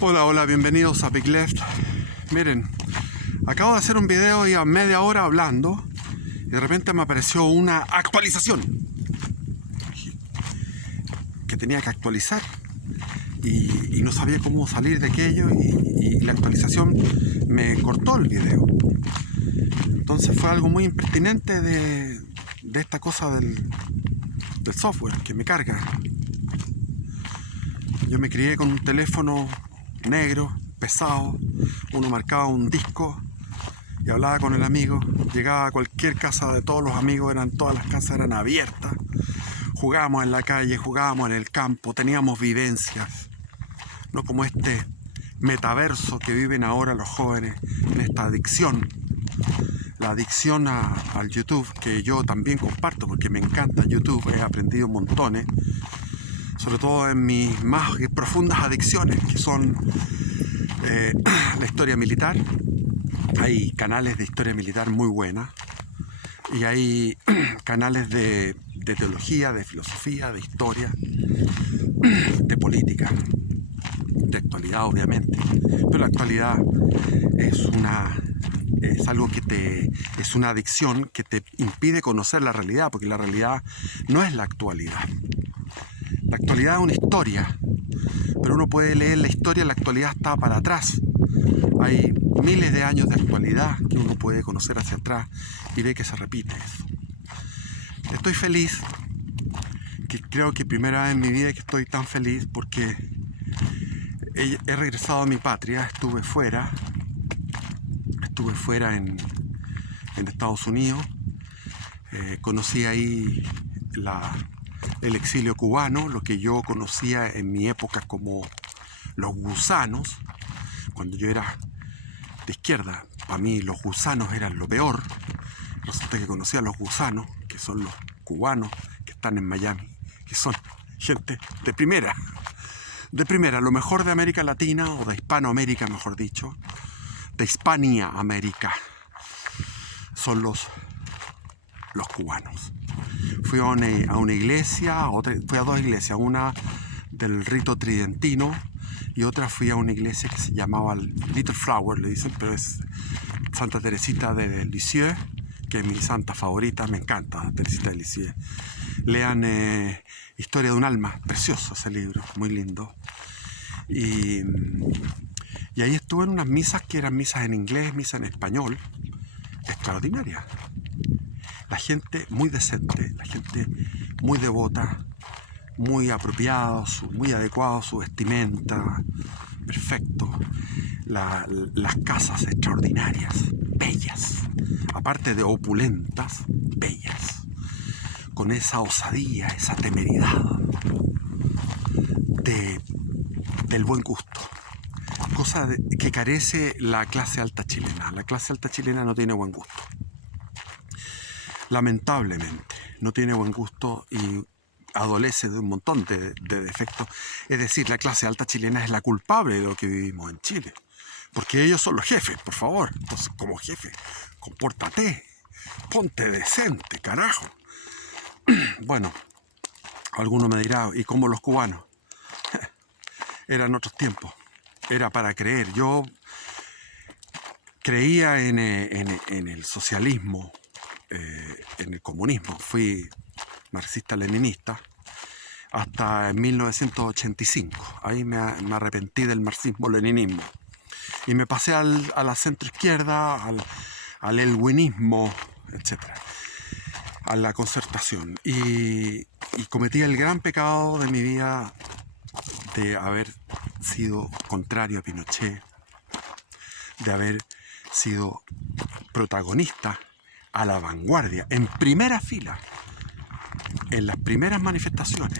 Hola, hola, bienvenidos a Big Left. Miren, acabo de hacer un video y a media hora hablando y de repente me apareció una actualización que tenía que actualizar y no sabía cómo salir de aquello y la actualización me cortó el video. Entonces fue algo muy impertinente de esta cosa del software que me carga. Yo me crié con un teléfono negro, pesado, uno marcaba un disco y hablaba con el amigo, llegaba a cualquier casa de todos los amigos, todas las casas eran abiertas, jugábamos en la calle, jugábamos en el campo, teníamos vivencias, no como este metaverso que viven ahora los jóvenes, en esta adicción, la adicción al YouTube, que yo también comparto porque me encanta YouTube, he aprendido montones, sobre todo en mis más profundas adicciones, que son la historia militar. Hay canales de historia militar muy buenas y hay canales de teología, de filosofía, de historia, de política, de actualidad obviamente, pero la actualidad es algo que es una adicción que te impide conocer la realidad, porque la realidad no es la actualidad. La actualidad es una historia, pero uno puede leer la historia, la actualidad está para atrás. Hay miles de años de actualidad que uno puede conocer hacia atrás y ve que se repite eso. Estoy feliz, que creo que primera vez en mi vida que estoy tan feliz porque he regresado a mi patria, estuve fuera en Estados Unidos, conocí ahí el exilio cubano, lo que yo conocía en mi época como los gusanos, cuando yo era de izquierda. Para mí los gusanos eran lo peor. Resulta que conocí a los gusanos, que son los cubanos que están en Miami, que son gente de primera, lo mejor de América Latina, o de Hispanoamérica mejor dicho, de Hispania América, son los cubanos. Fui a una iglesia, fui a dos iglesias, una del rito tridentino y otra fui a una iglesia que se llamaba Little Flower, le dicen, pero es Santa Teresita de Lisieux, que es mi santa favorita, me encanta Teresita de Lisieux. Lean Historia de un alma, precioso ese libro, muy lindo. Y ahí estuve en unas misas que eran misas en inglés, misas en español, extraordinarias. La gente muy decente, la gente muy devota, muy apropiado, muy adecuado su vestimenta, perfecto. Las casas extraordinarias, bellas, aparte de opulentas, bellas, con esa osadía, esa temeridad del buen gusto, cosa que carece la clase alta chilena. La clase alta chilena no tiene buen gusto, lamentablemente, no tiene buen gusto y adolece de un montón de defectos. Es decir, la clase alta chilena es la culpable de lo que vivimos en Chile, porque ellos son los jefes, por favor. Entonces, como jefe, compórtate, ponte decente, carajo. Bueno, alguno me dirá, ¿y cómo los cubanos? Eran otros tiempos, era para creer. Yo creía en el socialismo, en el comunismo, fui marxista-leninista hasta 1985. Ahí me arrepentí del marxismo-leninismo y me pasé a la centroizquierda, al elwinismo, etc., a la concertación, y cometí el gran pecado de mi vida de haber sido contrario a Pinochet, de haber sido protagonista a la vanguardia, en primera fila, en las primeras manifestaciones,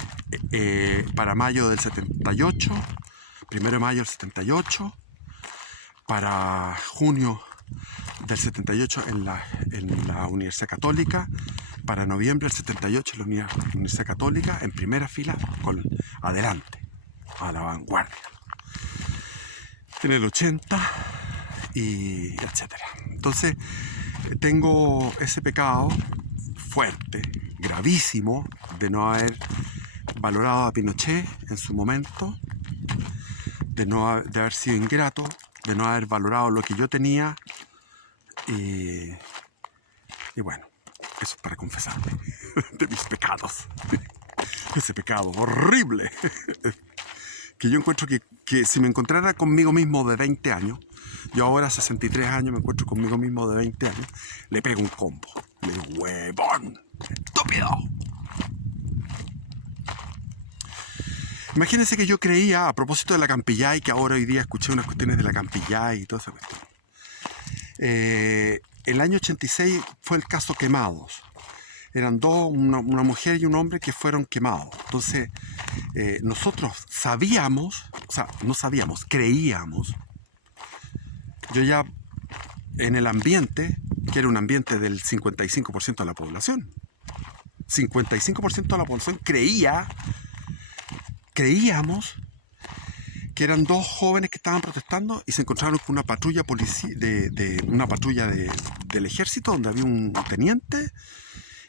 para mayo del 78, 1 de mayo del 78, para junio del 78 en la Universidad Católica, para noviembre del 78 en la Universidad Católica, en primera fila, adelante, a la vanguardia. En el 80 y etcétera. Entonces, tengo ese pecado fuerte, gravísimo, de no haber valorado a Pinochet en su momento, de haber sido ingrato, de no haber valorado lo que yo tenía. Y bueno, eso es para confesarme de mis pecados. Ese pecado horrible. Que yo encuentro que si me encontrara conmigo mismo de 20 años, yo ahora a 63 años me encuentro conmigo mismo de 20 años, le pego un combo. Le digo, huevón, estúpido. Imagínense que yo creía, a propósito de la Campillay, que ahora hoy día escuché unas cuestiones de la Campillay y toda esa cuestión. El año 86 fue el caso Quemados. Eran dos, una mujer y un hombre que fueron quemados. Entonces, nosotros sabíamos, o sea, no sabíamos, creíamos. Yo ya en el ambiente, que era un ambiente del 55% de la población, 55% de la población creíamos que eran dos jóvenes que estaban protestando y se encontraron con una patrulla del ejército donde había un teniente.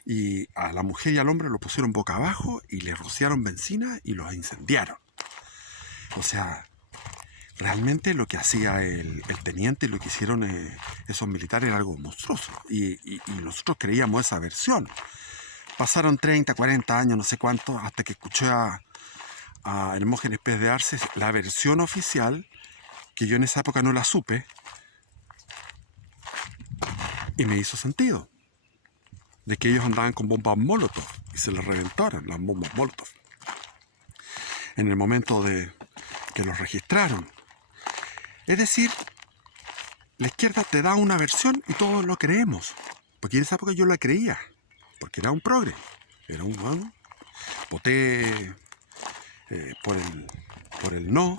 Y a la mujer y al hombre los pusieron boca abajo y les rociaron benzina y los incendiaron. O sea, realmente lo que hacía el teniente y lo que hicieron esos militares era algo monstruoso. Y nosotros creíamos esa versión. Pasaron 30, 40 años, no sé cuánto, hasta que escuché a Hermógenes Pérez de Arce la versión oficial, que yo en esa época no la supe, y me hizo sentido. De que ellos andaban con bombas Molotov y se les reventaron las bombas Molotov en el momento de que los registraron. Es decir, la izquierda te da una versión y todos lo creemos, porque en esa época yo la creía, porque era un progre, era un humano. Voté por el no,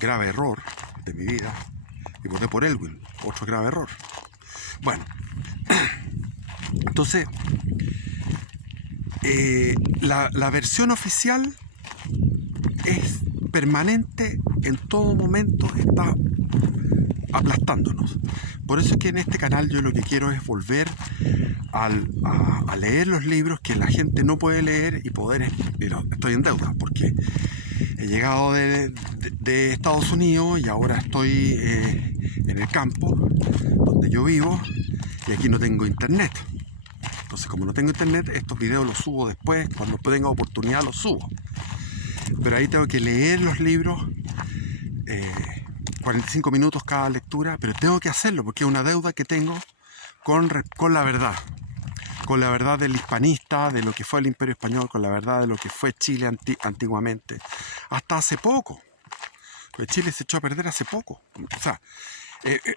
grave error de mi vida, y voté por Elwin, otro grave error. Bueno, entonces, la versión oficial es permanente, en todo momento está aplastándonos. Por eso es que en este canal yo lo que quiero es volver a leer los libros que la gente no puede leer y poder... Estoy en deuda porque he llegado de Estados Unidos y ahora estoy en el campo donde yo vivo y aquí no tengo internet. Entonces, como no tengo internet, estos videos los subo después, cuando tenga oportunidad los subo. Pero ahí tengo que leer los libros, 45 minutos cada lectura, pero tengo que hacerlo porque es una deuda que tengo con la verdad. Con la verdad del hispanista, de lo que fue el Imperio Español, con la verdad de lo que fue Chile antiguamente. Hasta hace poco. Pues Chile se echó a perder hace poco. O sea,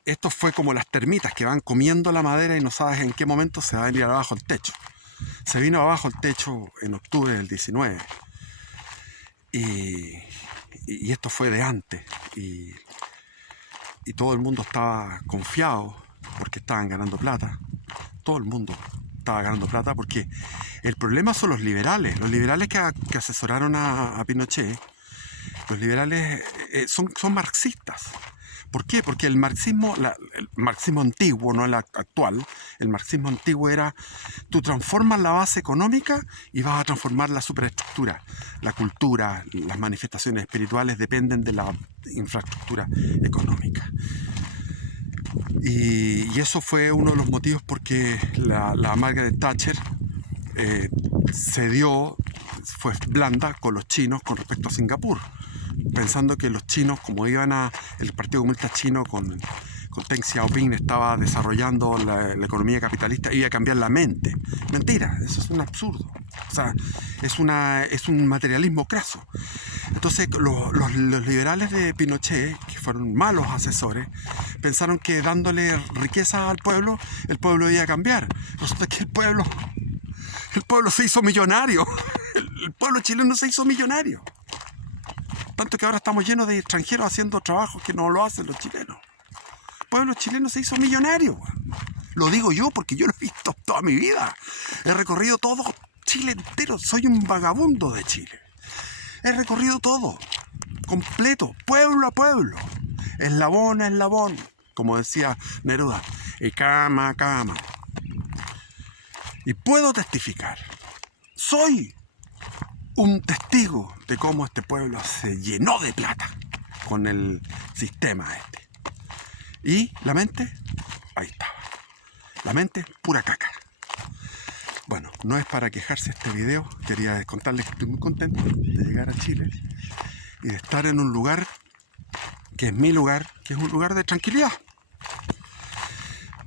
esto fue como las termitas que van comiendo la madera y no sabes en qué momento se va a venir abajo el techo. Se vino abajo el techo en octubre del 19 y esto fue de antes y todo el mundo estaba confiado porque estaban ganando plata. Todo el mundo estaba ganando plata porque el problema son los liberales que asesoraron a Pinochet. Los liberales son marxistas. ¿Por qué? Porque el marxismo antiguo, no el actual, el marxismo antiguo era, tú transformas la base económica y vas a transformar la superestructura. La cultura, las manifestaciones espirituales dependen de la infraestructura económica. Y eso fue uno de los motivos por que la Margaret Thatcher fue blanda con los chinos con respecto a Singapur, pensando que los chinos, como el Partido Comunista Chino con Deng Xiaoping estaba desarrollando la economía capitalista, iba a cambiar la mente. Mentira, eso es un absurdo. O sea, es un materialismo craso. Entonces, los liberales de Pinochet, que fueron malos asesores, pensaron que dándole riqueza al pueblo, el pueblo iba a cambiar. Resulta que el pueblo se hizo millonario. El pueblo chileno se hizo millonario. Tanto que ahora estamos llenos de extranjeros haciendo trabajos que no lo hacen los chilenos. El pueblo chileno se hizo millonario. Lo digo yo porque yo lo he visto toda mi vida. He recorrido todo Chile entero. Soy un vagabundo de Chile. He recorrido todo, completo, pueblo a pueblo, eslabón a eslabón, como decía Neruda, y cama a cama. Y puedo testificar. Soy un testigo de cómo este pueblo se llenó de plata. con el sistema este. Y la mente, ahí estaba. La mente, pura caca. Bueno, no es para quejarse este video. Quería contarles que estoy muy contento de llegar a Chile y de estar en un lugar que es mi lugar, que es un lugar de tranquilidad.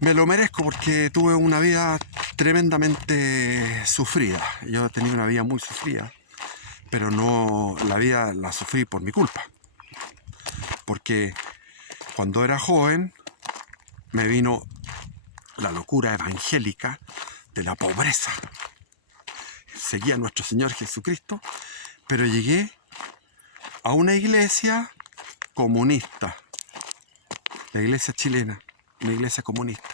Me lo merezco porque tuve una vida tremendamente sufrida. Yo he tenido una vida muy sufrida, pero no, la vida la sufrí por mi culpa. Porque cuando era joven me vino la locura evangélica de la pobreza. Seguía a nuestro Señor Jesucristo, pero llegué a una iglesia comunista, la iglesia chilena, una iglesia comunista.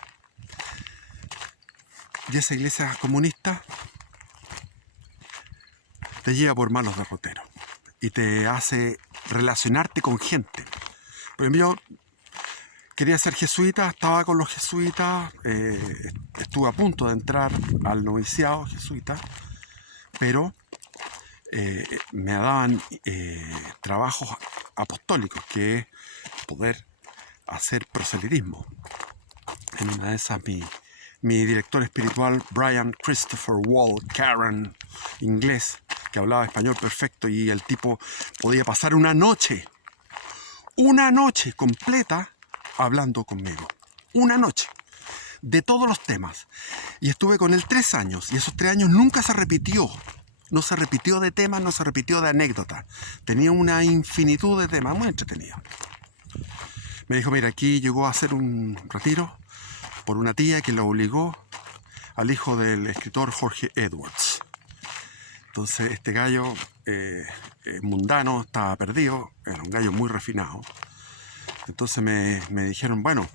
Y esa iglesia comunista te lleva por malos derroteros y te hace relacionarte con gente. Por ejemplo, yo quería ser jesuita, estaba con los jesuitas, estuve a punto de entrar al noviciado jesuita, pero me daban trabajos apostólicos, que es poder hacer proselitismo. En una de esas mi director espiritual, Brian Christopher Wall Karen, inglés, que hablaba español perfecto, y el tipo podía pasar una noche completa hablando conmigo. Una noche, de todos los temas. Y estuve con él 3 años, y esos 3 años nunca se repitió. No se repitió de temas, no se repitió de anécdotas. Tenía una infinitud de temas, muy entretenido. Me dijo, mira, aquí llegó a hacer un retiro por una tía que lo obligó al hijo del escritor Jorge Edwards. Entonces este gallo mundano estaba perdido, era un gallo muy refinado. Entonces me dijeron, bueno,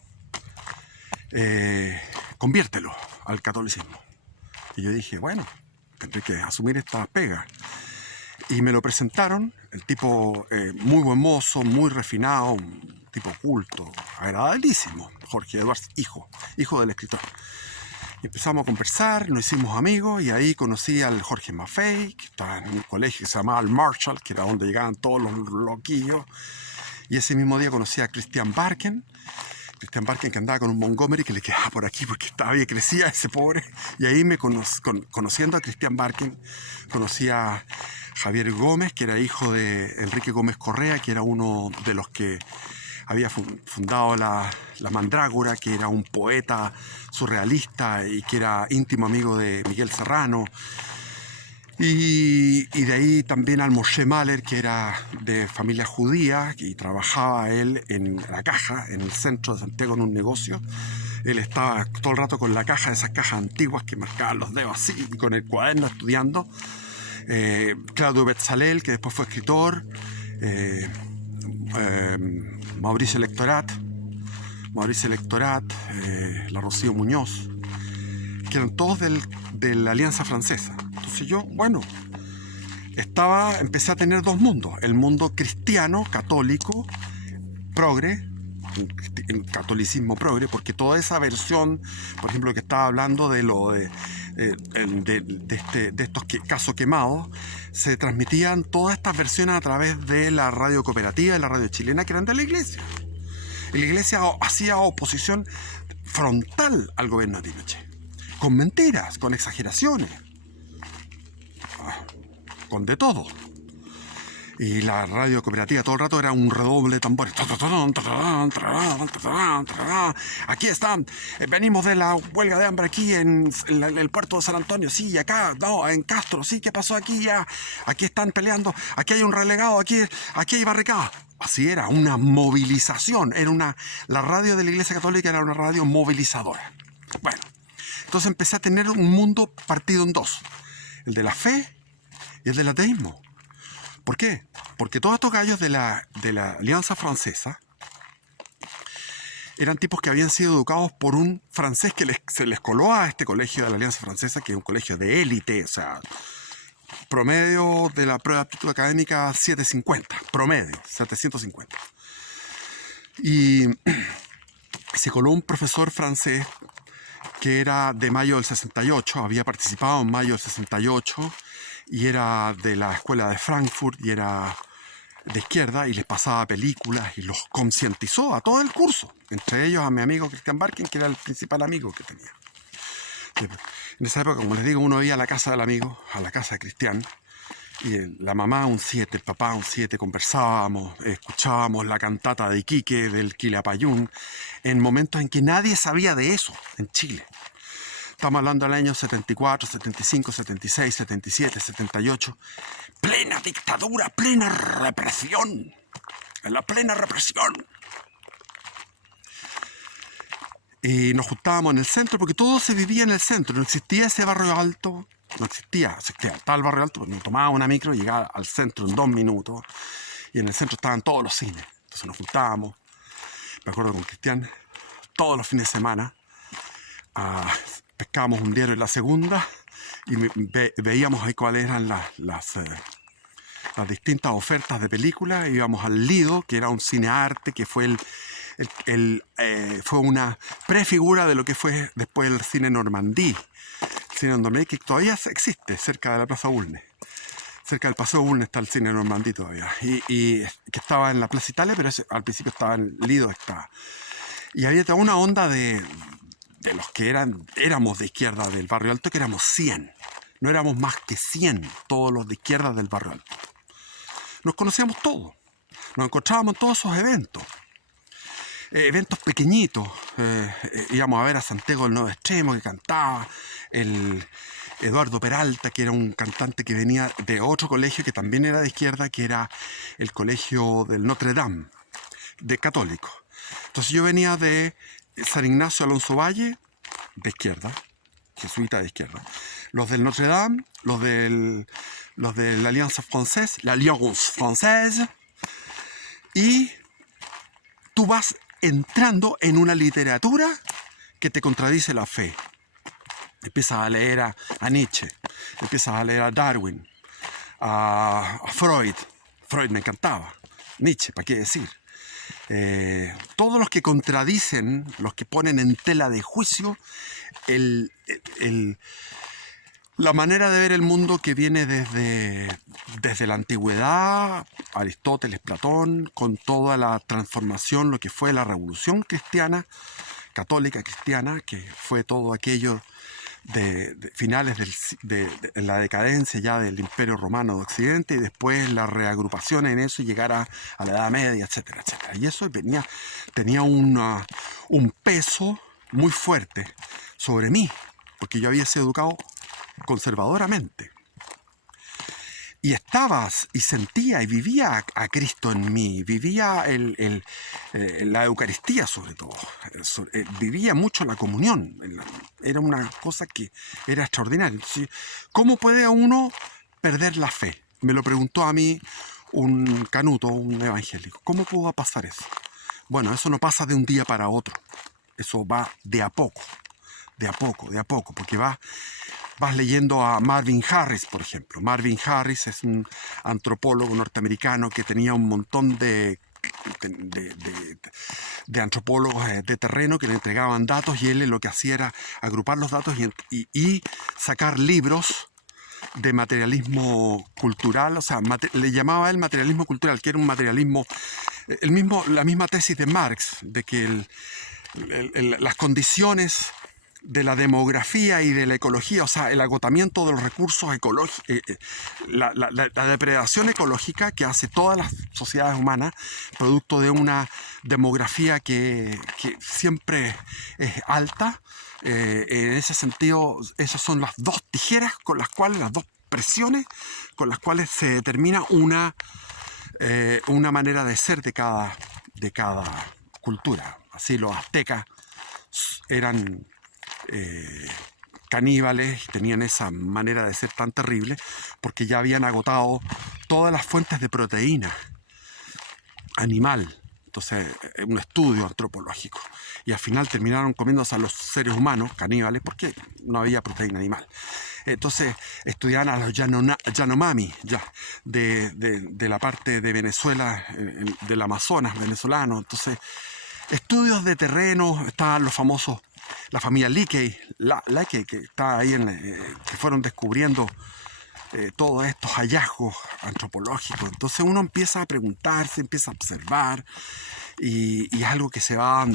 conviértelo al catolicismo. Y yo dije, bueno, tendré que asumir esta pega. Y me lo presentaron, el tipo muy buen mozo, muy refinado, un tipo culto, agradabilísimo, Jorge Edwards, hijo del escritor. Y empezamos a conversar, nos hicimos amigos, y ahí conocí al Jorge Maffei, que estaba en un colegio que se llamaba el Marshall, que era donde llegaban todos los loquillos. Y ese mismo día conocí a Christian Barken, que andaba con un Montgomery que le quedaba por aquí porque todavía crecía ese pobre. Y ahí conociendo a Christian Barken, conocí a Javier Gómez, que era hijo de Enrique Gómez Correa, que era uno de los que había fundado la Mandrágora, que era un poeta surrealista y que era íntimo amigo de Miguel Serrano. Y de ahí también al Moshe Mahler, que era de familia judía y trabajaba él en la caja, en el centro de Santiago, en un negocio. Él estaba todo el rato con la caja, esas cajas antiguas que marcaban los dedos así, y con el cuaderno estudiando. Claudio Betzalel, que después fue escritor. Mauricio Lectorat, la Rocío Muñoz, que eran todos de la Alianza Francesa. Entonces yo, bueno, empecé a tener 2 mundos: el mundo cristiano, católico, progre, el catolicismo progre, porque toda esa versión, por ejemplo, que estaba hablando de estos casos quemados, se transmitían todas estas versiones a través de la radio cooperativa y la radio chilena, que eran de la iglesia. Y la iglesia hacía oposición frontal al gobierno de Pinochet, con mentiras, con exageraciones, con de todo. Y la radio cooperativa todo el rato era un redoble de tambores. Aquí están, venimos de la huelga de hambre aquí en el puerto de San Antonio. Sí, y acá, no, en Castro. Sí, ¿qué pasó aquí? Ya, aquí están peleando, aquí hay un relegado, aquí hay barricada. Así era, una movilización. La radio de la Iglesia Católica era una radio movilizadora. Bueno, entonces empecé a tener un mundo partido en 2: el de la fe y el del ateísmo. ¿Por qué? Porque todos estos gallos de la Alianza Francesa eran tipos que habían sido educados por un francés que se les coló a este colegio de la Alianza Francesa, que es un colegio de élite, o sea, promedio de la prueba de aptitud académica 750, promedio 750. Y se coló un profesor francés que era de mayo del 68, había participado en mayo del 68, y era de la escuela de Frankfurt, y era de izquierda y les pasaba películas y los concientizó a todo el curso, entre ellos a mi amigo Cristian Barkin, que era el principal amigo que tenía. En esa época, como les digo, uno iba a la casa del amigo, a la casa de Cristian, y la mamá un 7, el papá un 7, conversábamos, escuchábamos la cantata de Iquique, del Quilapayún, en momentos en que nadie sabía de eso en Chile. Estamos hablando del año 74, 75, 76, 77, 78. Plena dictadura, plena represión. En la plena represión. Y nos juntábamos en el centro porque todo se vivía en el centro. No existía ese barrio alto. No existía. Estaba el barrio alto, me tomaba una micro y llegaba al centro en 2 minutos. Y en el centro estaban todos los cines. Entonces nos juntábamos. Me acuerdo con Cristian, todos los fines de semana. Pescábamos un diario en La Segunda y veíamos ahí cuáles eran las distintas ofertas de películas. Íbamos al Lido, que era un cinearte, que fue fue una prefigura de lo que fue después el cine Normandí. El cine Normandí, que todavía existe cerca de la Plaza Bulnes. Cerca del Paseo Bulnes está el cine Normandí todavía. Y que estaba en la Plaza Italia, pero al principio estaba en Lido. Y había toda una onda de los que éramos de izquierda del Barrio Alto, que éramos 100. No éramos más que 100, todos los de izquierda del Barrio Alto. Nos conocíamos todos. Nos encontrábamos en todos esos eventos. Eventos pequeñitos. Íbamos a ver a Santiago del Nuevo Extremo, que cantaba. El Eduardo Peralta, que era un cantante que venía de otro colegio que también era de izquierda, que era el colegio del Notre Dame, de católico. Entonces yo venía de San Ignacio Alonso Valle, de izquierda, jesuita de izquierda. Los del Notre Dame, los de la Alliance Française, y tú vas entrando en una literatura que te contradice la fe. Empiezas a leer a Nietzsche, empiezas a leer a Darwin, a Freud. Freud me encantaba. Nietzsche, ¿para qué decir? Todos los que contradicen, los que ponen en tela de juicio la manera de ver el mundo que viene desde la antigüedad, Aristóteles, Platón, con toda la transformación, lo que fue la revolución cristiana, católica cristiana, que fue todo aquello de finales de la decadencia ya del Imperio Romano de Occidente, y después la reagrupación en eso y llegar a la Edad Media, etcétera, etcétera. Y eso tenía un peso muy fuerte sobre mí, porque yo había sido educado conservadoramente. Y y sentía y vivía a Cristo en mí, vivía la Eucaristía sobre todo, vivía mucho la comunión, era una cosa que era extraordinaria. Entonces, ¿cómo puede uno perder la fe? Me lo preguntó a mí un canuto, un evangélico. ¿Cómo pudo pasar eso? Bueno, eso no pasa de un día para otro, eso va de a poco, porque vas leyendo a Marvin Harris, por ejemplo. Marvin Harris es un antropólogo norteamericano que tenía un montón de antropólogos de terreno que le entregaban datos, y él lo que hacía era agrupar los datos y sacar libros de materialismo cultural. O sea, le llamaba él materialismo cultural, que era un materialismo, la misma tesis de Marx, de que las condiciones de la demografía y de la ecología, o sea, el agotamiento de los recursos ecológicos, la depredación ecológica que hace todas las sociedades humanas, producto de una demografía que siempre es alta. En ese sentido, esas son las dos tijeras con las cuales, las dos presiones con las cuales se determina una manera de ser de cada cultura. Así los aztecas eran caníbales, tenían esa manera de ser tan terrible porque ya habían agotado todas las fuentes de proteína animal. Entonces, un estudio antropológico, y al final terminaron comiéndose a los seres humanos caníbales porque no había proteína animal. Entonces estudiaban a los Yanomami, de la parte de Venezuela, del Amazonas venezolano. Entonces, estudios de terreno. Estaban los famosos, la familia Leakey, que está ahí que fueron descubriendo todos estos hallazgos antropológicos. Entonces uno empieza a preguntarse, empieza a observar, y es algo que se va.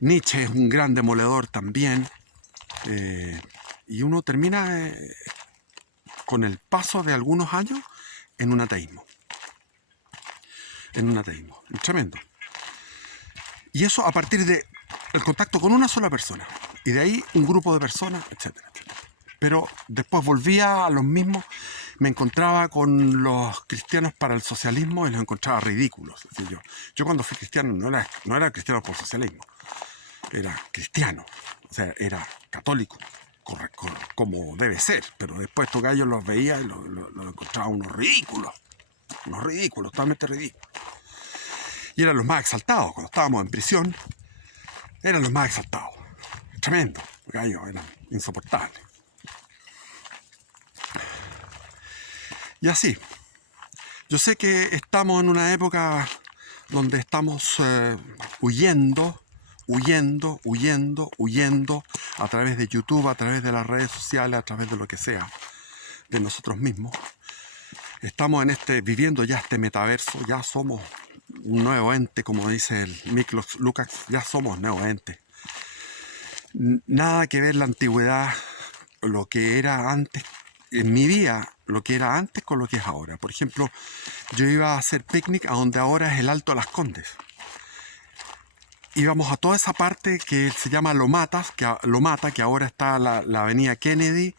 Nietzsche es un gran demoledor también, y uno termina con el paso de algunos años en un ateísmo. Tremendo. Y eso a partir de el contacto con una sola persona, y de ahí un grupo de personas, etcétera, etcétera. Pero después volvía a los mismos, me encontraba con los cristianos para el socialismo y los encontraba ridículos. Es decir, yo cuando fui cristiano no era cristiano por socialismo, era cristiano, o sea, era católico, como debe ser, pero después estos gallos los veía y los encontraba unos ridículos, totalmente ridículos. Y eran los más exaltados, cuando estábamos en prisión, eran los más exaltados. Tremendo, los gallos eran insoportables. Y así, yo sé que estamos en una época donde estamos huyendo a través de YouTube, a través de las redes sociales, a través de lo que sea, de nosotros mismos. Estamos viviendo ya este metaverso, ya somos un nuevo ente, como dice el Miklos Lukács, ya somos nuevo ente. Nada que ver la antigüedad, lo que era antes, en mi vida, lo que era antes con lo que es ahora. Por ejemplo, yo iba a hacer picnic a donde ahora es el Alto de las Condes. Íbamos a toda esa parte que se llama Lomata, que ahora está la avenida Kennedy.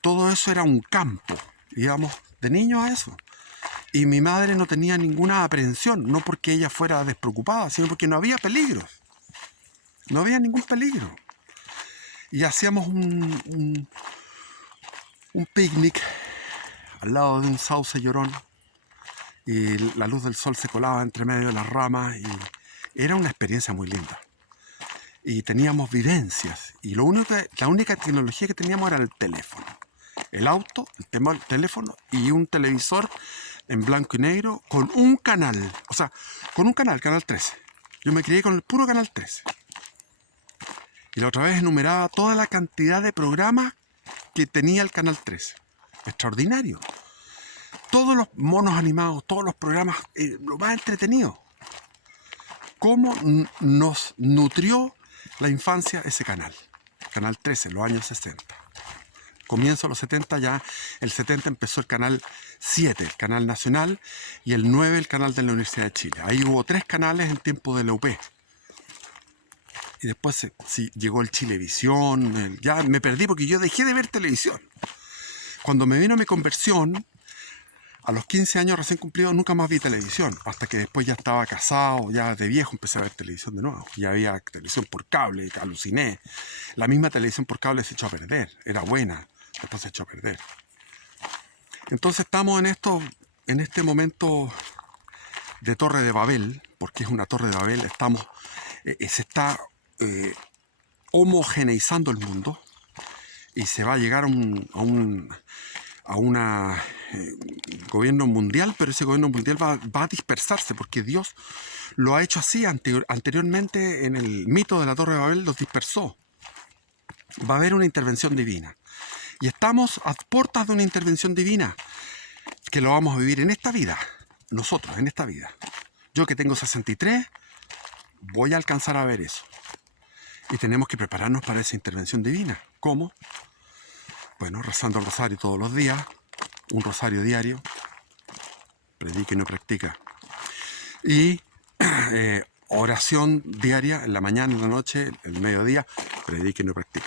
Todo eso era un campo. Íbamos de niños a eso. Y mi madre no tenía ninguna aprehensión, no porque ella fuera despreocupada, sino porque no había peligros. No había ningún peligro. Y hacíamos un picnic al lado de un sauce llorón, y la luz del sol se colaba entre medio de las ramas, y era una experiencia muy linda. Y teníamos vivencias, y la única tecnología que teníamos era el teléfono. El auto, el teléfono y un televisor en blanco y negro con un canal. O sea, con un canal, Canal 13. Yo me crié con el puro Canal 13. Y la otra vez enumeraba toda la cantidad de programas que tenía el Canal 13. Extraordinario. Todos los monos animados, todos los programas, lo más entretenido. ¿Cómo nos nutrió la infancia ese canal? Canal 13, los años 60. Comienzo de los 70, ya el 70 empezó el Canal 7, el Canal Nacional, y el 9, el Canal de la Universidad de Chile. Ahí hubo 3 canales en tiempo de la UP. Y después llegó el Chilevisión. Ya me perdí porque yo dejé de ver televisión. Cuando me vino mi conversión, a los 15 años recién cumplidos, nunca más vi televisión. Hasta que después ya estaba casado, ya de viejo empecé a ver televisión de nuevo. Ya había televisión por cable, aluciné. La misma televisión por cable se echó a perder. Era buena, después se echó a perder. Entonces estamos en este momento de Torre de Babel, porque es una Torre de Babel. Se está homogeneizando el mundo, y se va a llegar a un gobierno mundial, pero ese gobierno mundial va a dispersarse, porque Dios lo ha hecho así anteriormente. En el mito de la Torre de Babel los dispersó. Va a haber una intervención divina, y estamos a puertas de una intervención divina que lo vamos a vivir en esta vida, nosotros en esta vida. Yo, que tengo 63, voy a alcanzar a ver eso, y tenemos que prepararnos para esa intervención divina. ¿Cómo? Bueno, rezando el rosario todos los días, un rosario diario, predica y no practica, y oración diaria en la mañana, en la noche, en el mediodía, predica y no practica.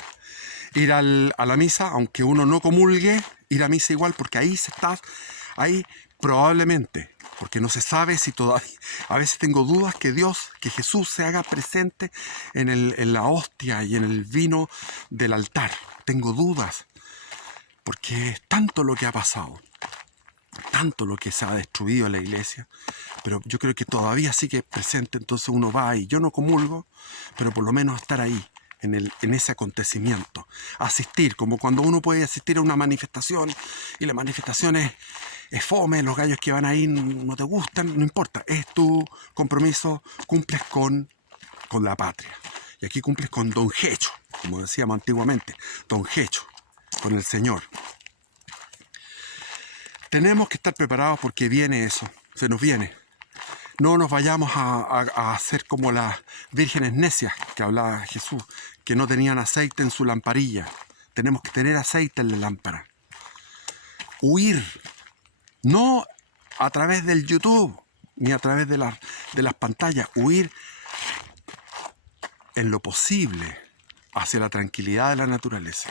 Ir a la misa, aunque uno no comulgue, ir a misa igual, porque ahí probablemente, porque no se sabe si todavía, a veces tengo dudas que Jesús se haga presente en la hostia y en el vino del altar. Tengo dudas, porque es tanto lo que ha pasado, tanto lo que se ha destruido en la iglesia, pero yo creo que todavía sigue presente. Entonces uno va ahí, yo no comulgo, pero por lo menos estar ahí, en ese acontecimiento, asistir, como cuando uno puede asistir a una manifestación, y la manifestación es fome, los gallos que van ahí no te gustan, no importa, es tu compromiso, cumples con la patria, y aquí cumples con Don Jecho, como decíamos antiguamente, Don Jecho, con el Señor. tenemos que estar preparados porque viene eso, se nos viene. No nos vayamos a hacer como las vírgenes necias que hablaba Jesús, que no tenían aceite en su lamparilla. Tenemos que tener aceite en la lámpara. Huir, no a través del YouTube, ni a través de las pantallas. Huir en lo posible hacia la tranquilidad de la naturaleza.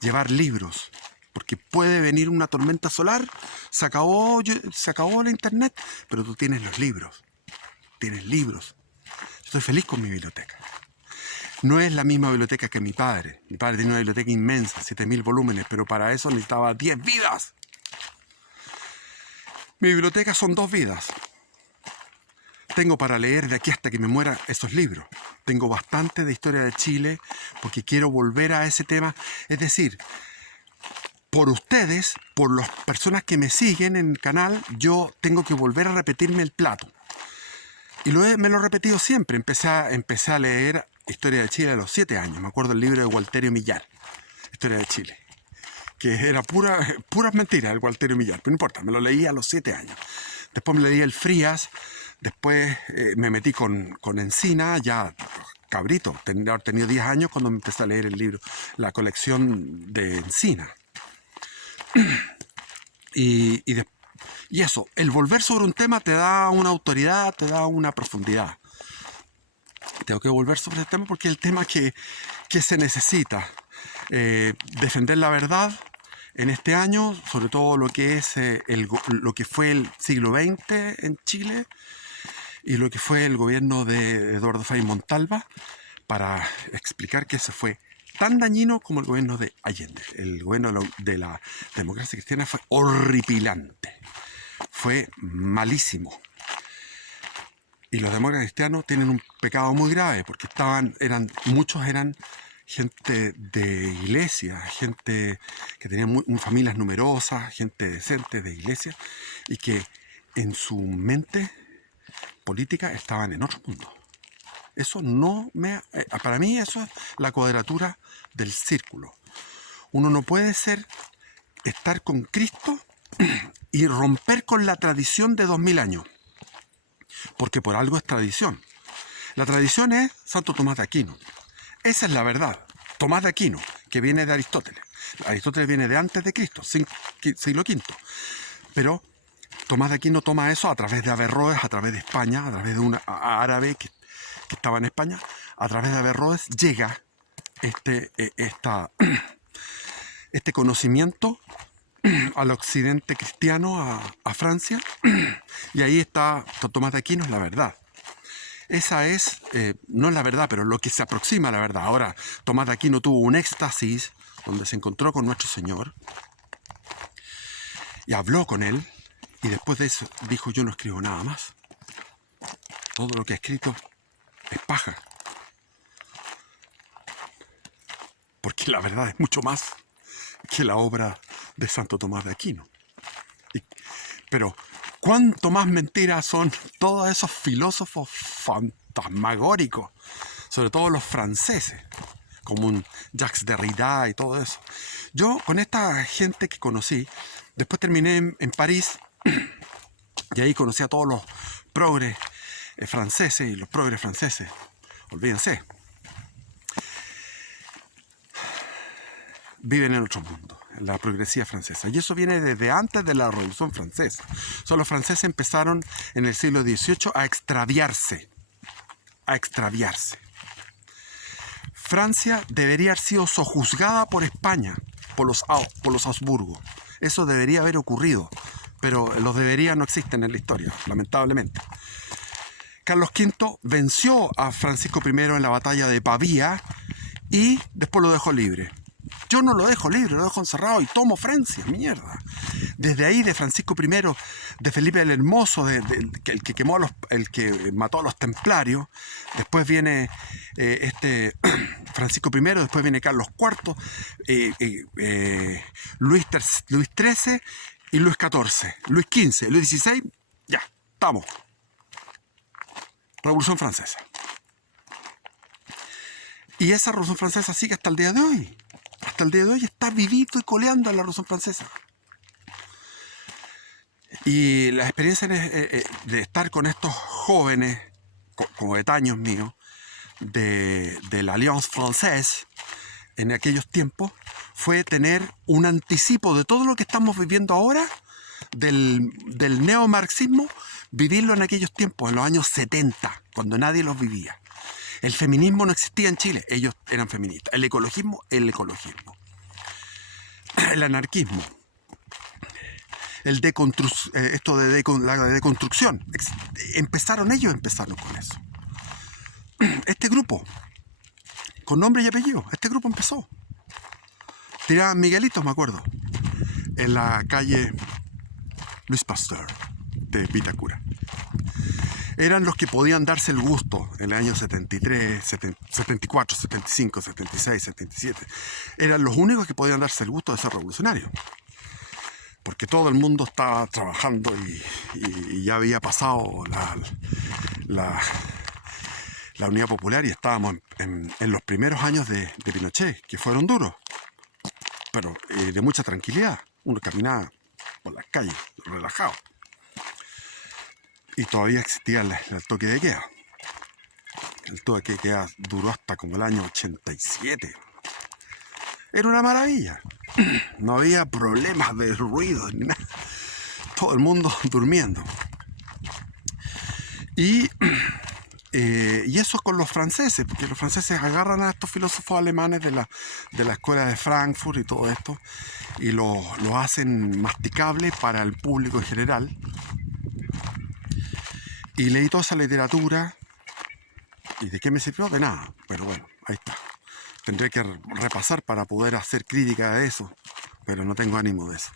Llevar libros, porque puede venir una tormenta solar, se acabó la internet, pero tú tienes los libros. Tienes libros. Yo estoy feliz con mi biblioteca. No es la misma biblioteca que mi padre. Mi padre tiene una biblioteca inmensa, 7.000 volúmenes, pero para eso necesitaba 10 vidas. Mi biblioteca son 2 vidas. Tengo para leer de aquí hasta que me muera esos libros. Tengo bastante de historia de Chile porque quiero volver a ese tema. Es decir, por ustedes, por las personas que me siguen en el canal, yo tengo que volver a repetirme el plato. Y me lo he repetido siempre. Empecé a leer Historia de Chile a los 7 años. Me acuerdo el libro de Gualterio Millar, Historia de Chile, que era puras mentiras el Gualterio Millar, pero no importa, me lo leí a los 7 años. Después me leí el Frías, después me metí con Encina, ya cabrito, tenía haber tenido 10 años cuando me empecé a leer el libro, la colección de Encina. Y eso, el volver sobre un tema te da una autoridad, te da una profundidad. Tengo que volver sobre el tema porque es el tema que se necesita. Defender la verdad en este año, sobre todo lo que es lo que fue el siglo XX en Chile y lo que fue el gobierno de Eduardo Frei Montalva, para explicar que eso fue tan dañino como el gobierno de Allende. El gobierno de la democracia cristiana fue horripilante, fue malísimo. Y los demócratas cristianos tienen un pecado muy grave porque muchos eran gente de iglesia, gente que tenía familias numerosas, gente decente de iglesia, y que en su mente política estaban en otro mundo. Eso para mí eso es la cuadratura del círculo. Uno no puede estar con Cristo y romper con la tradición de 2000 años. Porque por algo es tradición. La tradición es Santo Tomás de Aquino. Esa es la verdad. Tomás de Aquino, que viene de Aristóteles. Aristóteles viene de antes de Cristo, siglo V. Pero Tomás de Aquino toma eso a través de Averroes, a través de España, a través de un árabe que estaba en España. A través de Averroes llega este conocimiento al occidente cristiano, a Francia, y ahí está Tomás de Aquino, es la verdad. Esa es, no es la verdad, pero lo que se aproxima a la verdad. Ahora, Tomás de Aquino tuvo un éxtasis donde se encontró con nuestro Señor y habló con él, y después de eso dijo: yo no escribo nada más. Todo lo que he escrito es paja. Porque la verdad es mucho más que la obra de Santo Tomás de Aquino. Pero cuánto más mentiras son todos esos filósofos fantasmagóricos, sobre todo los franceses, como un Jacques Derrida y todo eso. Yo, con esta gente que conocí, después terminé en París, y ahí conocí a todos los progres franceses, y los progres franceses, olvídense, viven en otro mundo, en la progresía francesa. Y eso viene desde antes de la Revolución Francesa. Los franceses empezaron en el siglo XVIII a extraviarse. Francia debería haber sido sojuzgada por España, por los Habsburgo. Eso debería haber ocurrido, pero los debería no existen en la historia, lamentablemente. Carlos V venció a Francisco I en la batalla de Pavía y después lo dejó libre. Yo no lo dejo libre, lo dejo encerrado y tomo Francia, mierda. Desde ahí, de Francisco I, de Felipe el Hermoso, el que mató a los templarios, después viene Francisco I, después viene Carlos IV, Luis XIII y Luis XIV, Luis XV, Luis XVI, ya, estamos. Revolución Francesa. Y esa Revolución Francesa sigue hasta el día de hoy. Hasta el día de hoy está vivito y coleando en la Revolución Francesa. Y la experiencia de estar con estos jóvenes, coetaños míos, de la Alliance Française, en aquellos tiempos, fue tener un anticipo de todo lo que estamos viviendo ahora, del neomarxismo, vivirlo en aquellos tiempos, en los años 70, cuando nadie los vivía. El feminismo no existía en Chile, ellos eran feministas. El ecologismo. El anarquismo. Esto de la deconstrucción. Ellos empezaron con eso. Este grupo, con nombre y apellido, este grupo empezó. Tiraban Miguelitos, me acuerdo, en la calle Luis Pasteur de Vitacura. Eran los que podían darse el gusto en el año 73, 74, 75, 76, 77. Eran los únicos que podían darse el gusto de ser revolucionarios. Porque todo el mundo estaba trabajando y ya había pasado la Unidad Popular y estábamos en los primeros años de Pinochet, que fueron duros, pero de mucha tranquilidad. Uno caminaba por las calles, relajado. Y todavía existía el toque de queda. El toque de queda duró hasta como el año 87. Era una maravilla. No había problemas de ruido ni nada. Todo el mundo durmiendo. Y eso con los franceses, porque los franceses agarran a estos filósofos alemanes de la escuela de Frankfurt y todo esto, y lo hacen masticable para el público en general. Y leí toda esa literatura, ¿y de qué me sirvió? De nada, pero bueno, ahí está. Tendré que repasar para poder hacer crítica de eso, pero no tengo ánimo de eso.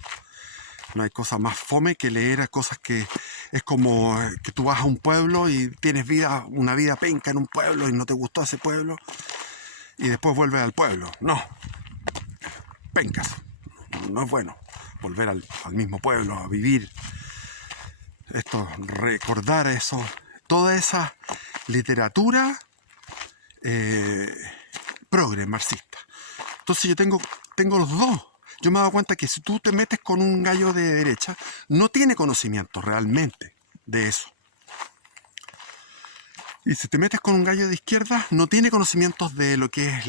No hay cosa más fome que leer a cosas que es como que tú vas a un pueblo y tienes una vida penca en un pueblo y no te gustó ese pueblo y después vuelves al pueblo. No, pencas. No es bueno volver al mismo pueblo a vivir. Recordar eso, toda esa literatura progre marxista. Entonces yo tengo los dos. Yo me he dado cuenta que si tú te metes con un gallo de derecha, no tiene conocimiento realmente de eso. Y si te metes con un gallo de izquierda, no tiene conocimientos de lo que es,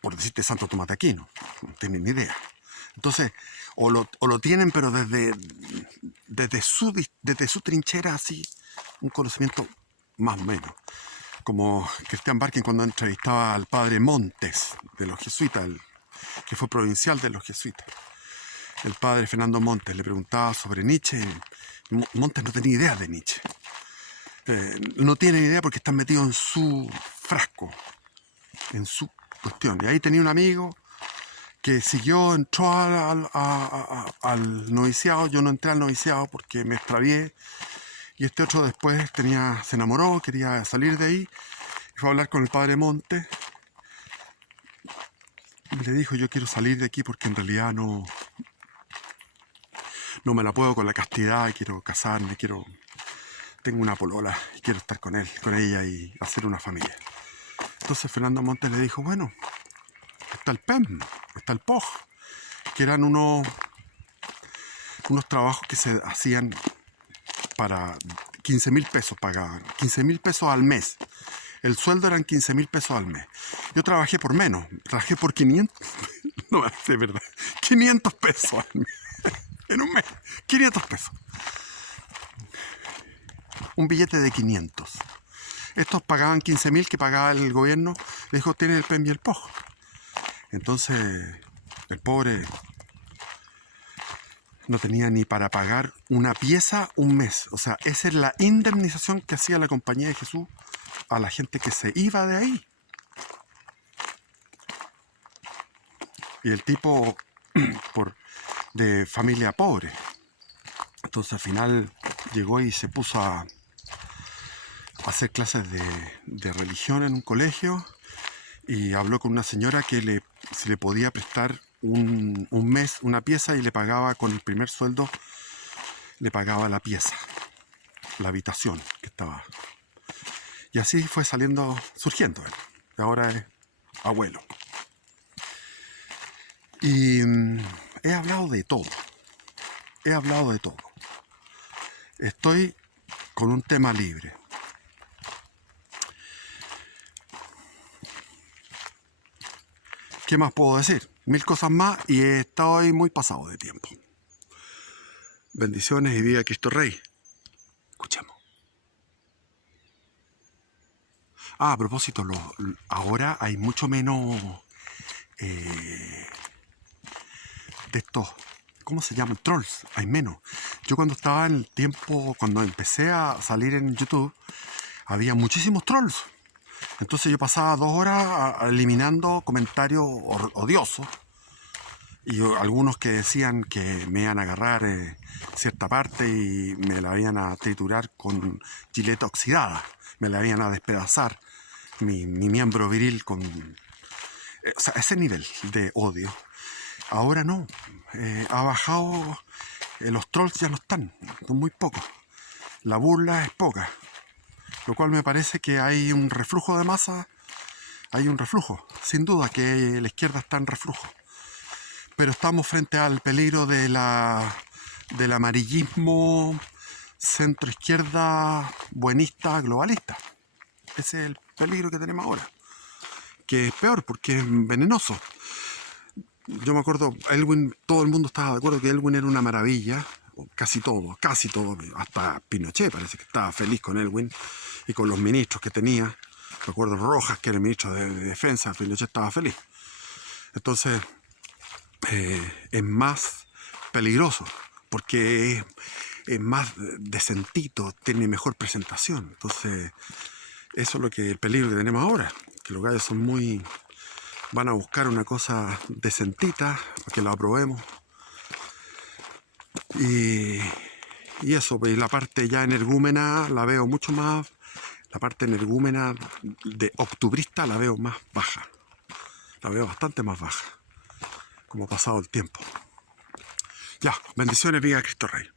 por decirte, Santo Tomás de Aquino. No tienen ni idea. Entonces, o lo tienen, pero desde su trinchera, así, un conocimiento más o menos. Como Christian Barkin cuando entrevistaba al padre Montes de los jesuitas, que fue provincial de los jesuitas. El padre Fernando Montes le preguntaba sobre Nietzsche. Montes no tenía idea de Nietzsche. No tiene idea porque está metido en su frasco, en su cuestión. Y ahí tenía un amigo que entró al noviciado. Yo no entré al noviciado porque me extravié. Y este otro después se enamoró, quería salir de ahí. Y fue a hablar con el padre Montes. Y le dijo, yo quiero salir de aquí porque en realidad no me la puedo con la castidad, quiero casarme, tengo una polola y quiero estar con ella y hacer una familia. Entonces Fernando Montes le dijo, bueno, está el PEM, está el POG, que eran unos trabajos que se hacían para 15,000 pesos pagaban, 15,000 pesos al mes. El sueldo eran 15,000 pesos al mes. Yo trabajé por menos, trabajé por 500, no, de verdad, 500 pesos al mes. En un mes, 500 pesos. Un billete de 500. Estos pagaban 15,000 que pagaba el gobierno. Le dijo, tiene el PEM y el POG. Entonces, el pobre no tenía ni para pagar una pieza un mes. O sea, esa es la indemnización que hacía la Compañía de Jesús a la gente que se iba de ahí. Y el tipo, de familia pobre. Entonces al final llegó y se puso a hacer clases de religión en un colegio y habló con una señora que si le podía prestar un mes una pieza y le pagaba con el primer sueldo, le pagaba la pieza, la habitación que estaba. Y así fue surgiendo él. Ahora es abuelo. Y he hablado de todo. estoy con un tema libre. ¿Qué más puedo decir? Mil cosas más y estoy muy pasado de tiempo. Bendiciones y viva Cristo Rey. Escuchemos. A propósito, ahora hay mucho menos de estos, ¿cómo se llaman? Trolls, hay menos. Yo cuando estaba en el tiempo, cuando empecé a salir en YouTube, había muchísimos trolls. Entonces yo pasaba 2 horas eliminando comentarios odiosos y algunos que decían que me iban a agarrar cierta parte y me la iban a triturar con gileta oxidada, me la iban a despedazar mi miembro viril con... o sea, ese nivel de odio. Ahora no, ha bajado, los trolls ya no están, son muy pocos. La burla es poca, lo cual me parece que hay un reflujo de masa, hay un reflujo, sin duda que la izquierda está en reflujo. Pero estamos frente al peligro del amarillismo centro-izquierda buenista globalista. Ese es el peligro que tenemos ahora, que es peor porque es venenoso. Yo me acuerdo, Elwin, todo el mundo estaba de acuerdo que Elwin era una maravilla, casi todo, hasta Pinochet parece que estaba feliz con Elwin y con los ministros que tenía. Recuerdo Rojas, que era el ministro de Defensa, Pinochet estaba feliz. Entonces, es más peligroso porque es más decentito, tiene mejor presentación. Entonces, eso es el peligro que tenemos ahora, que los gallos son muy... van a buscar una cosa decentita para que la aprobemos. Y eso, pues la parte ya energúmena la veo mucho más, la parte energúmena de octubrista la veo más baja, la veo bastante más baja, como ha pasado el tiempo. Ya, bendiciones, viva Cristo Rey.